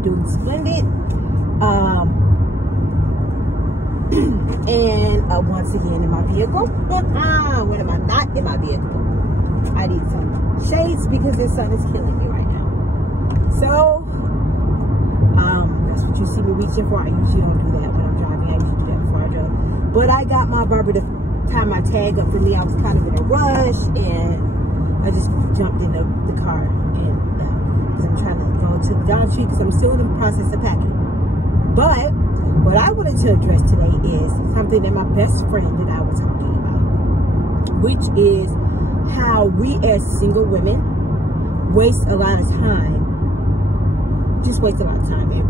I'm doing splendid. And once again in my vehicle. When am I not in my vehicle? I need some shades because the sun is killing me right now. So, that's what you see me reaching for. I usually don't do that when I'm driving. I usually do that before I drive. But I got my barber to tie my tag up for me. I was kind of in a rush, and I just jumped in the car. And because I'm trying to go to the Don Street because I'm still in the process of packing. But what I wanted to address today is something that my best friend and I were talking about, which is how we as single women waste a lot of time, just waste a lot of time in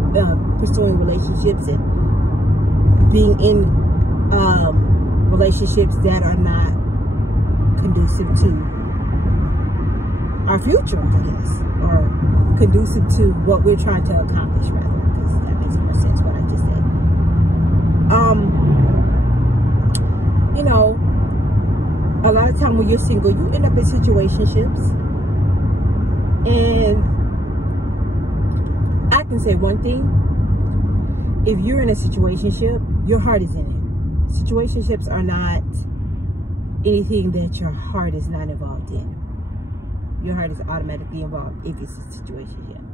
pursuing relationships and being in relationships that are not conducive to our future, I guess, or conducive to what we're trying to accomplish, rather, because that makes more sense what I just said. You know, a lot of time when you're single, you end up in situationships. And I can say one thing. If you're in a situationship, your heart is in it. Situationships are not anything that your heart is not involved in. Your heart is automatically involved if it's a situationship.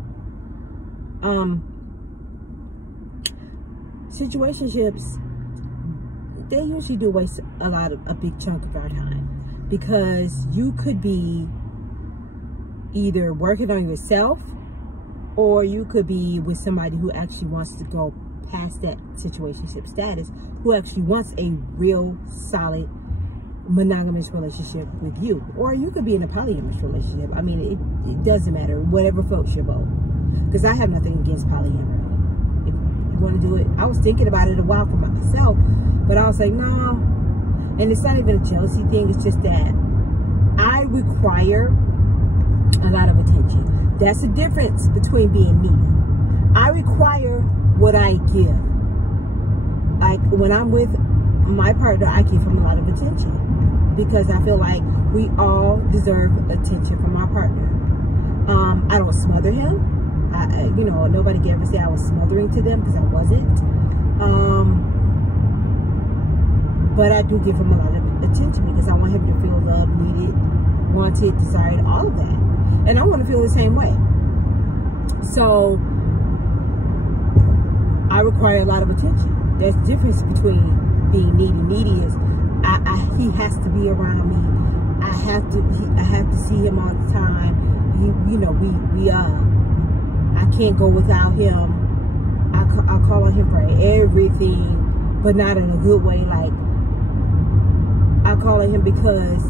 Situationships, they usually do waste a big chunk of our time, because you could be either working on yourself, or you could be with somebody who actually wants to go past that situationship status, who actually wants a real solid monogamous relationship with you. Or you could be in a polyamorous relationship. I mean, it doesn't matter, whatever floats your boat, because I have nothing against polyamory. If you want to do it, I was thinking about it a while for myself, but I was like, no. And it's not even a jealousy thing, it's just that I require a lot of attention. That's the difference between being needy. I require what I give. Like when I'm with my partner, I give him a lot of attention, because I feel like we all deserve attention from our partner. I don't smother him. You know, nobody can ever say I was smothering to them, because I wasn't. But I do give him a lot of attention, because I want him to feel loved, needed, wanted, desired, all of that. And I want to feel the same way. So I require a lot of attention. There's a difference between being needy. Needy is he has to be around me. I have to see him all the time. You know, I can't go without him. I call on him for everything, but not in a good way. Like, I call on him because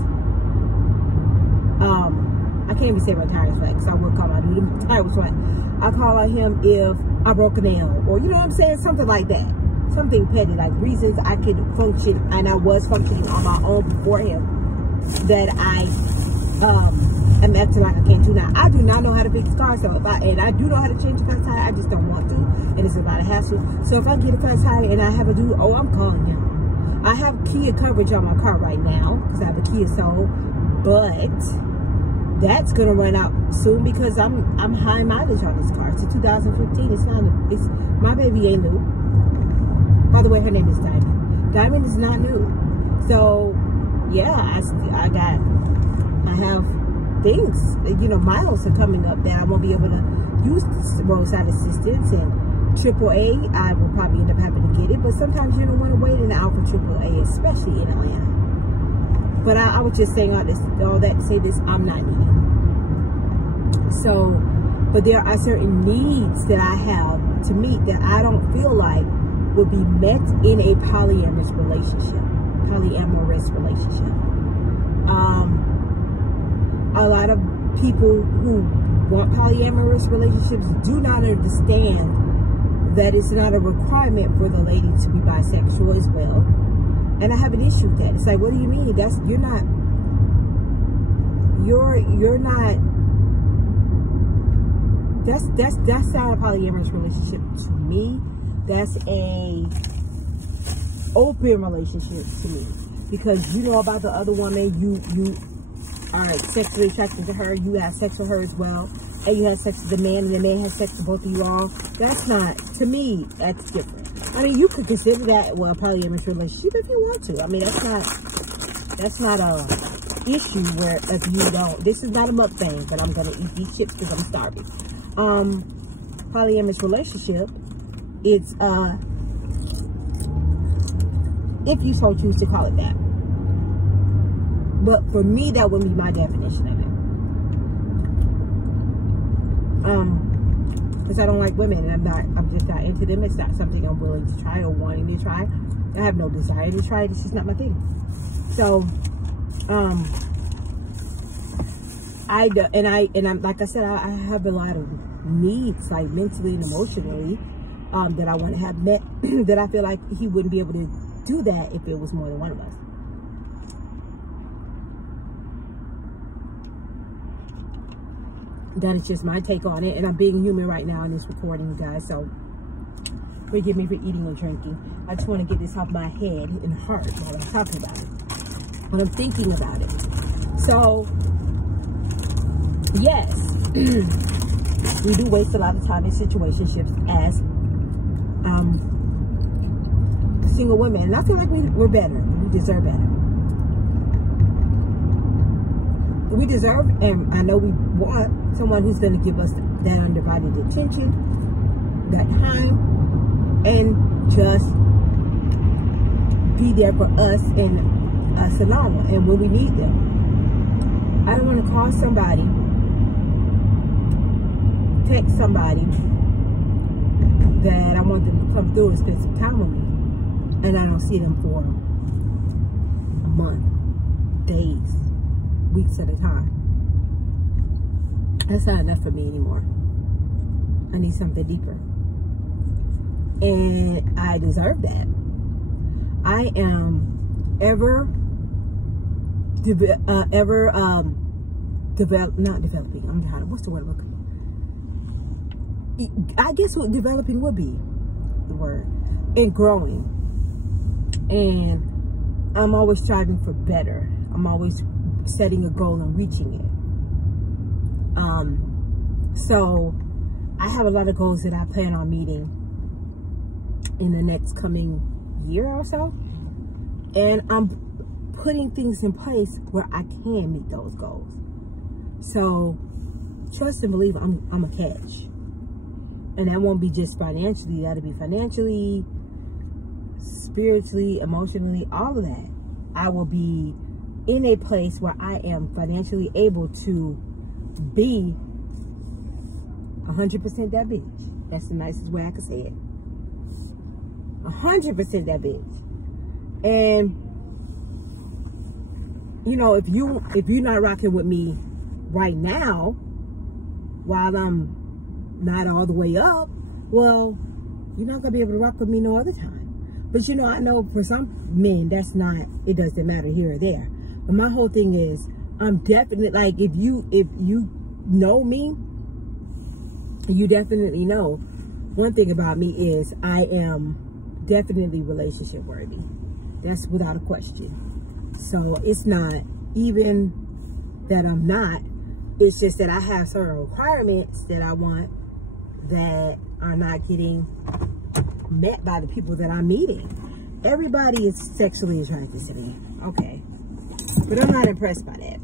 I can't even say my tires flat, because I work on my tires flat. I call on him if I broke a nail, or you know what I'm saying, something like that. Something petty, like reasons I could function, and I was functioning on my own before him, that I am acting like I can't do now. I do not know how to fix cars, so and I do know how to change a flat tire, I just don't want to, and it's a lot of hassle. So if I get a flat tire and I have a dude, oh, I'm calling him. I have Kia coverage on my car right now, because I have a Kia Soul, but that's gonna run out soon, because I'm high mileage on this car. It's a 2015. It's my baby ain't new. By the way, her name is Diamond. Diamond is not new. So yeah, I have things, you know, miles are coming up that I won't be able to use roadside assistance, and AAA, I will probably end up having to get it, but sometimes you don't want to wait an hour for AAA, especially in Atlanta. But I was just saying all that to say this, I'm not needy. So, but there are certain needs that I have to meet that I don't feel like would be met in a polyamorous relationship. A lot of people who want polyamorous relationships do not understand that it's not a requirement for the lady to be bisexual as well. And I have an issue with that. It's like, what do you mean? That's not a polyamorous relationship to me. That's a open relationship to me, because you know about the other woman, you are sexually attracted to her, you have sex with her as well. and you have sex with the man and the man has sex with both of you all, that's not, to me, that's different. I mean, you could consider that, well, a polyamorous relationship if you want to. I mean, that's not a issue where if you don't, this is not a mukbang, but I'm going to eat these chips because I'm starving. Polyamorous relationship, it's, if you so choose to call it that. But for me, that would be my definition of it. Because I don't like women, and I'm just not into them. It's not something I'm willing to try or wanting to try. I have no desire to try. This is not my thing. So, I'm like I said, I have a lot of needs, like mentally and emotionally, that I want to have met. That I feel like he wouldn't be able to do that if it was more than one of us. That is just my take on it, and I'm being human right now in this recording, you guys, so forgive me for eating or drinking. I just want to get this off my head and heart while I'm talking about it, when I'm thinking about it. So, yes, we do waste a lot of time in situationships as single women, and I feel like we're better. We deserve better. We deserve, and I know we want someone who's going to give us that undivided attention, that time, and just be there for us and us alone, and when we need them. I don't want to call somebody, text somebody that I want them to come through and spend some time with me, and I don't see them for a month, days, weeks at a time. That's not enough for me anymore. I need something deeper, and I deserve that. I am not developing. I'm trying to, what's the word I'm looking for? I guess what developing would be the word, and growing, and I'm always striving for better. I'm always setting a goal and reaching it. So I have a lot of goals that I plan on meeting in the next coming year or so, and I'm putting things in place where I can meet those goals. So trust and believe I'm a catch, and that won't be just financially. That'll be financially, spiritually, emotionally, all of that. I will be in a place where I am financially able to be 100% that bitch. That's the nicest way I could say it. 100% that bitch. And you know, if you're not rocking with me right now, while I'm not all the way up, well, you're not gonna be able to rock with me no other time. But you know, I know for some men that's not, it doesn't matter here or there. But my whole thing is, I'm definitely, like, if you know me, you definitely know one thing about me is I am definitely relationship worthy. That's without a question. So it's not even that I'm not, it's just that I have certain requirements that I want that are not getting met by the people that I'm meeting. Everybody is sexually attracted to me, okay, but I'm not impressed by that.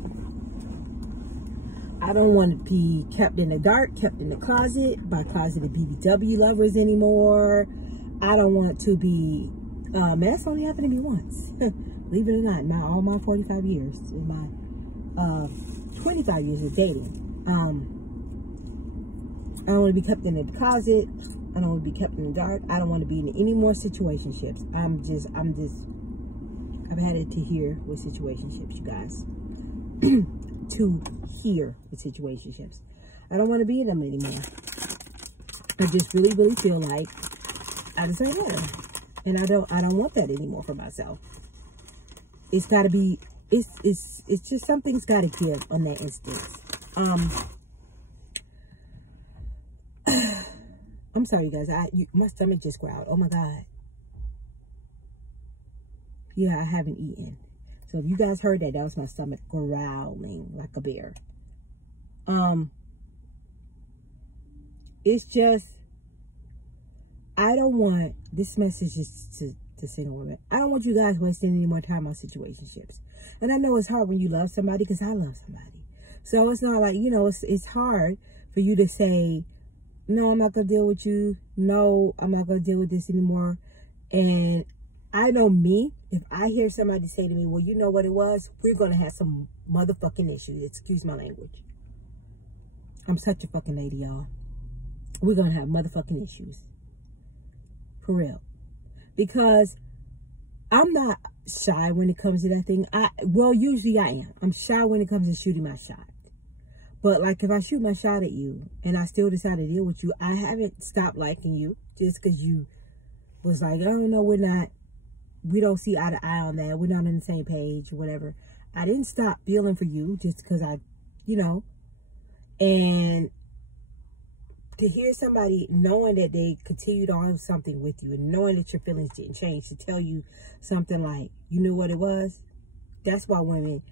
I don't want to be kept in the dark, kept in the closet by closeted BBW lovers anymore. I don't want to be, that's only happened to me once. Believe it or not, not all my 45 years, in my 25 years of dating. I don't want to be kept in the closet. I don't want to be kept in the dark. I don't want to be in any more situationships. I've had it to here with situationships, you guys. To here with situationships. I don't want to be in them anymore. I just really, really feel like I deserve better. And I don't want that anymore for myself. It's gotta be, it's just something's gotta give on that instance. I'm sorry, you guys. My stomach just growled. Oh my God. Yeah, I haven't eaten. So if you guys heard that, that was my stomach growling like a bear. it's just, I don't want, this message is to single women. I don't want you guys wasting any more time on situationships. And I know it's hard when you love somebody, because I love somebody. So it's not like, you know, it's hard for you to say, no, I'm not going to deal with you. No, I'm not going to deal with this anymore. And I know me, if I hear somebody say to me, well, you know what it was? We're going to have some motherfucking issues. Excuse my language. I'm such a fucking lady, y'all. We're going to have motherfucking issues. For real. Because I'm not shy when it comes to that thing. Well, usually I am. I'm shy when it comes to shooting my shot. But like if I shoot my shot at you and I still decide to deal with you, I haven't stopped liking you just because you was like, oh no, we don't see eye to eye on that. We're not on the same page or whatever. I didn't stop feeling for you just because you know, and to hear somebody knowing that they continued on something with you and knowing that your feelings didn't change, to tell you something like, you knew what it was. That's why women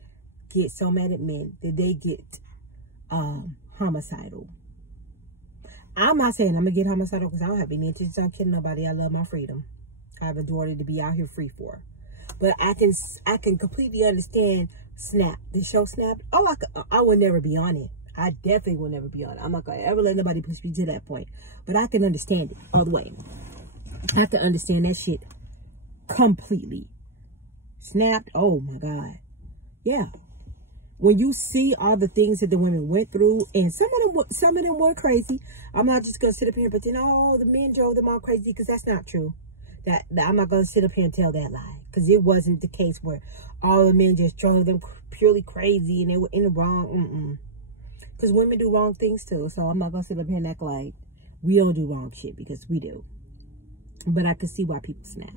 get so mad at men that they get homicidal. I'm not saying I'm gonna get homicidal because I don't have any intentions on killing nobody. I love my freedom. I have a daughter to be out here free for. But I can completely understand Snap. The show Snap. Oh, I would never be on it. I definitely will never be on it. I'm not gonna ever let nobody push me to that point. But I can understand it all the way. I can understand that shit completely. Snapped. Oh my God. Yeah. When you see all the things that the women went through, and some of them were crazy. I'm not just gonna sit up here and pretend, oh, the men drove them all crazy, because that's not true. That I'm not gonna sit up here and tell that lie, because it wasn't the case where all the men just drove them purely crazy and they were in the wrong. Because women do wrong things too. So I'm not gonna sit up here and act like we don't do wrong shit, because we do. But I can see why people snap,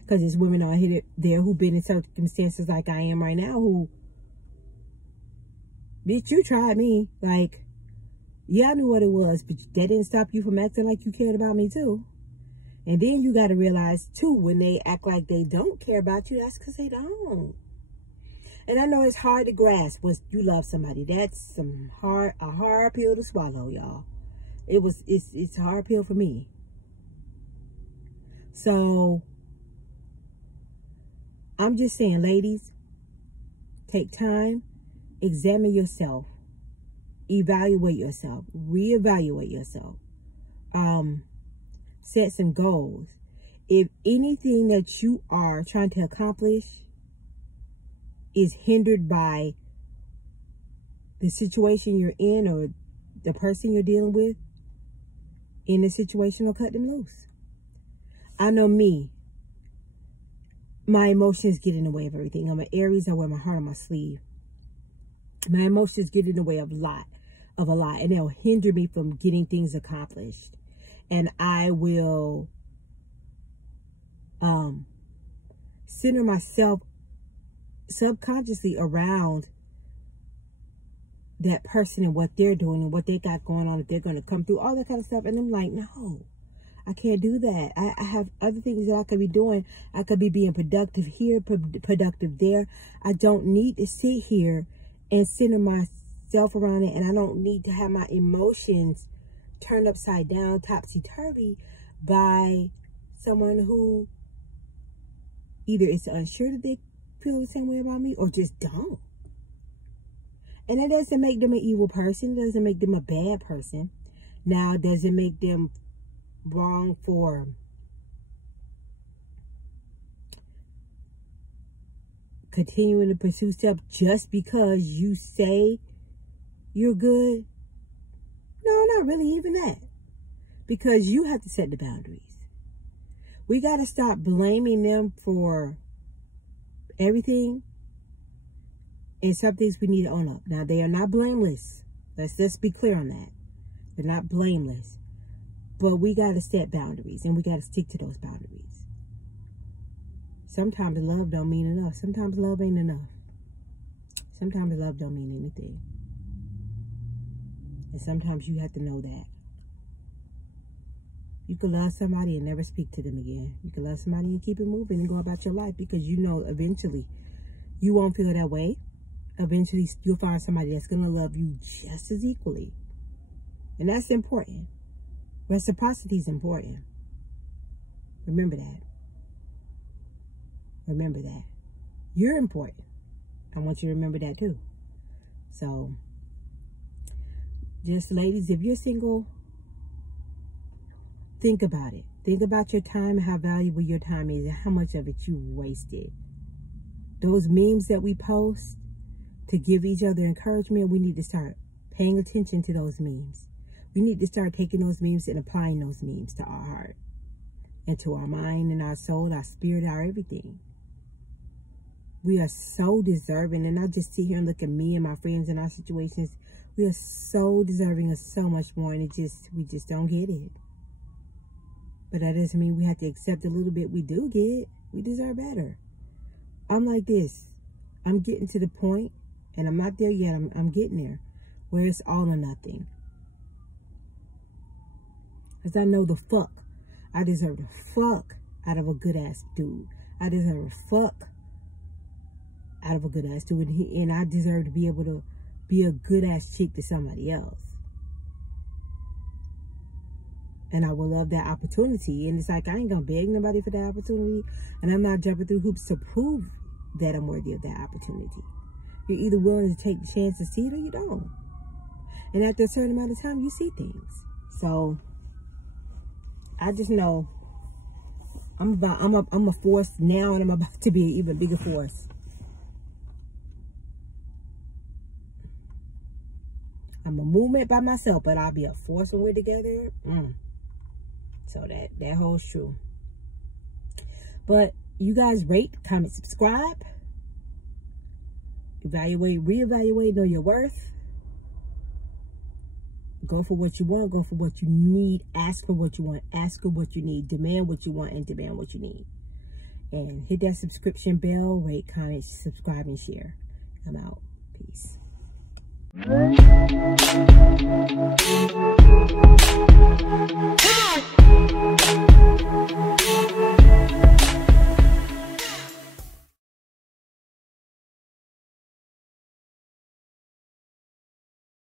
because there's women out here there who've been in circumstances like I am right now, who, bitch, you tried me. Like, yeah, I knew what it was, but that didn't stop you from acting like you cared about me too. And then you got to realize too, when they act like they don't care about you, that's because they don't. And I know it's hard to grasp when you love somebody. That's a hard pill to swallow, y'all. It's a hard pill for me. So I'm just saying, ladies, take time, examine yourself, evaluate yourself, reevaluate yourself, set some goals. If anything that you are trying to accomplish is hindered by the situation you're in or the person you're dealing with in the situation, will cut them loose. I know me. My emotions get in the way of everything. I'm an Aries. I wear my heart on my sleeve. My emotions get in the way of a lot, and they'll hinder me from getting things accomplished. And I will center myself subconsciously around that person and what they're doing and what they got going on, if they're going to come through, all that kind of stuff. And I'm like, no, I can't do that. I have other things that I could be doing. I could be being productive here, productive there. I don't need to sit here and center myself around it. And I don't need to have my emotions turned upside down, topsy-turvy by someone who either is unsure that they feel the same way about me or just don't. And that doesn't make them an evil person. It doesn't make them a bad person. Now, does it make them wrong for continuing to pursue stuff just because you say you're good? No, not really even that. Because you have to set the boundaries. We got to stop blaming them for everything. And some things we need to own up. Now, they are not blameless. Let's just be clear on that. They're not blameless. But we got to set boundaries. And we got to stick to those boundaries. Sometimes love don't mean enough. Sometimes love ain't enough. Sometimes love don't mean anything. And sometimes you have to know that. You can love somebody and never speak to them again. You can love somebody and keep it moving and go about your life, because you know eventually you won't feel that way. Eventually you'll find somebody that's going to love you just as equally. And that's important. Reciprocity is important. Remember that. Remember that. You're important. I want you to remember that too. So, just ladies, if you're single, think about it. Think about your time, how valuable your time is, and how much of it you wasted. Those memes that we post to give each other encouragement, we need to start paying attention to those memes. We need to start taking those memes and applying those memes to our heart and to our mind and our soul, our spirit, our everything. We are so deserving, and I just sit here and look at me and my friends and our situations. We are so deserving of so much more, and we just don't get it. But that doesn't mean we have to accept a little bit we do get. We deserve better. I'm like this. I'm getting to the point, and I'm not there yet. I'm getting there, where it's all or nothing. Because I know the fuck. I deserve the fuck out of a good ass dude. I deserve the fuck out of a good ass dude. And I deserve to be able to be a good ass chick to somebody else. And I will love that opportunity. And it's like, I ain't gonna beg nobody for that opportunity. And I'm not jumping through hoops to prove that I'm worthy of that opportunity. You're either willing to take the chance to see it or you don't. And after a certain amount of time, you see things. So I just know I'm a force now, and I'm about to be an even bigger force. I'm a movement by myself, but I'll be a force when we're together. So that holds true. But you guys rate, comment, subscribe. Evaluate, reevaluate, know your worth. Go for what you want. Go for what you need. Ask for what you want. Ask for what you need. Demand what you want and demand what you need. And hit that subscription bell. Rate, comment, subscribe, and share. I'm out. Peace.